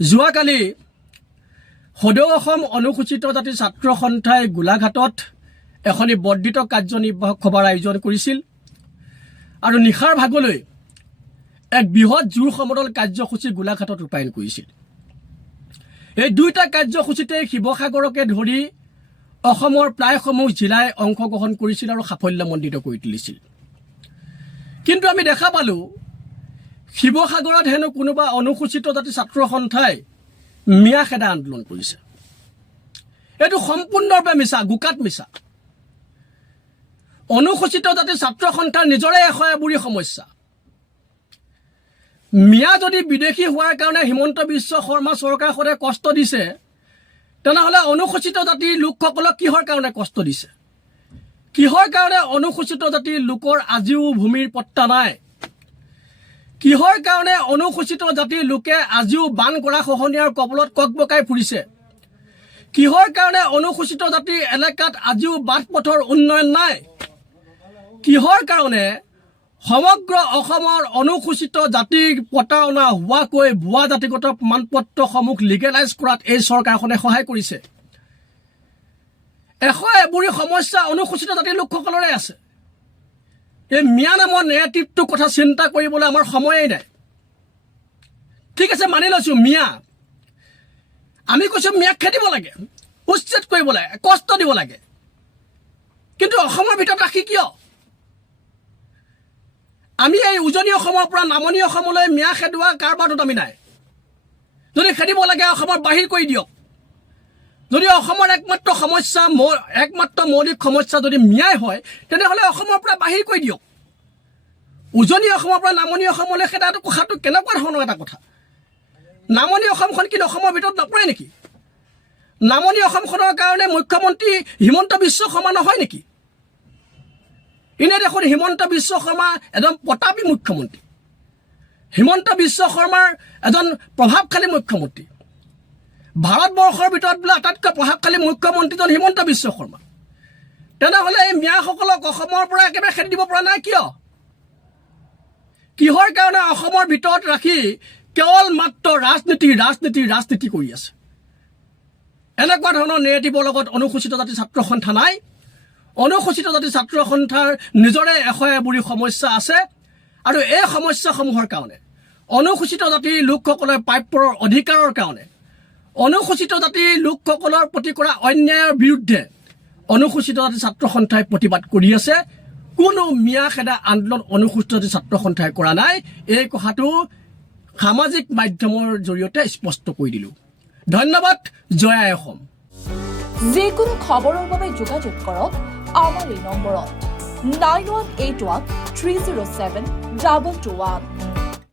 যোৱাকালি সদৌ অসম অনুসূচিত জাতি ছাত্ৰ সন্থাই গোলাঘাটত এখনি বৰ্ধিত কাৰ্যনিৰ্বাহক সভাৰ আয়োজন কৰিছিল আৰু নিশাৰ ভাগলৈ এক বৃহৎ জোৰ সমদল কাৰ্যসূচী গোলাঘাটত ৰূপায়ণ কৰিছিল। এই দুইটা কাৰ্যসূচীতে শিৱসাগৰকে ধৰি অসমৰ প্ৰায়সমূহ জিলাই অংশগ্ৰহণ কৰিছিল আৰু সাফল্যমণ্ডিত কৰি তুলিছিল। কিন্তু আমি দেখা পালোঁ শিৱসাগৰত হেনো কোনোবা অনুসূচিত জাতি ছাত্ৰ সন্থাই মিয়া খেদা আন্দোলন কৰিছে। এইটো সম্পূৰ্ণৰূপে মিছা, গোকাত মিছা। অনুসূচিত জাতি ছাত্ৰ সন্থাৰ নিজৰে এশএবুৰি সমস্যা। মিয়া যদি বিদেশী হোৱাৰ কাৰণে হিমন্ত বিশ্ব শৰ্মা চৰকাৰখনে কষ্ট দিছে, তেনেহ'লে অনুসূচিত জাতিৰ লোকসকলক কিহৰ কাৰণে কষ্ট দিছে? কিহৰ কাৰণে অনুসূচিত জাতিৰ লোকৰ আজিও ভূমিৰ পট্টা নাই? কিহৰ কাৰণে অনুসূচিত জাতিৰ লোকে আজিও বান গৰা খহনীয়াৰ কবলত ককবকাই ফুৰিছে? কিহৰ কাৰণে অনুসূচিত জাতিৰ এলেকাত আজিও বাট পথৰ উন্নয়ন নাই? কিহৰ কাৰণে সমগ্ৰ অসমৰ অনুসূচিত জাতিৰ প্ৰতাৰণা হোৱাকৈ ভুৱা জাতিগত প্ৰমাণপত্ৰসমূহ লিগেলাইজ কৰাত এই চৰকাৰখনে সহায় কৰিছে? এশএবুৰি সমস্যা অনুসূচিত জাতিৰ লোকসকলৰে আছে। এই মিয়া নামৰ নেৰেটিভটোৰ কথা চিন্তা কৰিবলৈ আমাৰ সময়েই নাই। ঠিক আছে, মানি লৈছোঁ মিয়া, আমি কৈছোঁ মিয়াক খেদিব লাগে, উচ্ছেদ কৰিব লাগে, কষ্ট দিব লাগে, কিন্তু অসমৰ ভিতৰত ৰাখি কিয়? আমি এই উজনি অসমৰ পৰা নামনি অসমলৈ মিয়া খেদোৱা কাৰবাৰটোত আমি নাই। যদি খেদিব লাগে অসমৰ বাহিৰ কৰি দিয়ক। যদি অসমৰ একমাত্ৰ মৌলিক সমস্যা যদি মিয়াই হয়, তেনেহ'লে অসমৰ পৰা বাহিৰ কৰি দিয়ক। উজনি অসমৰ পৰা নামনি অসমলৈ খেদাটো কথাটো কেনেকুৱা ধৰণৰ এটা কথা? নামনি অসমখন কিন্তু অসমৰ ভিতৰত নপৰে নেকি? নামনি অসমখনৰ কাৰণে মুখ্যমন্ত্ৰী হিমন্ত বিশ্ব শৰ্মা নহয় নেকি? এনে দেখোন হিমন্ত বিশ্ব শৰ্মা এজন প্ৰতাপী মুখ্যমন্ত্ৰী। হিমন্ত বিশ্ব শৰ্মাৰ এজন প্ৰভাৱশালী মুখ্যমন্ত্ৰী। ভাৰতবৰ্ষৰ ভিতৰত বোলে আটাইতকৈ প্ৰভাৱশালী মুখ্যমন্ত্ৰীজন হিমন্ত বিশ্ব শৰ্মা। তেনেহ'লে এই মিয়াসকলক অসমৰ পৰা একেবাৰে খেদি দিব পৰা নাই কিয়? কিহৰ কাৰণে অসমৰ ভিতৰত ৰাখি কেৱল মাত্ৰ ৰাজনীতি কৰি আছে? এনেকুৱা ধৰণৰ নেৰেটিভৰ লগত অনুসূচিত জাতি ছাত্ৰ সন্থা নাই। অনুসূচিত জাতি ছাত্ৰ সন্থাৰ নিজৰে এশএবুৰি সমস্যা আছে আৰু এই সমস্যাসমূহৰ কাৰণে অনুসূচিত জাতিৰ লোকসকলৰ প্ৰাপ্যৰ অধিকাৰৰ কাৰণে অনুসূচিত জাতিৰ লোকসকলৰ প্ৰতি কৰা অন্যায়ৰ বিৰুদ্ধে অনুসূচিত জাতি ছাত্ৰ সন্থাই প্ৰতিবাদ কৰি আছে। কোনো মিয়া খেদা আন্দোলন অনুসূচিত জাতি ছাত্ৰ সন্থাই কৰা নাই। এই কথাটো সামাজিক মাধ্যমৰ জৰিয়তে স্পষ্ট কৰি দিলোঁ। ধন্যবাদ। জয় আই অসম। যিকোনো খবৰৰ বাবে যোগাযোগ কৰক আমাৰ এই নম্বৰত 9181 307 221।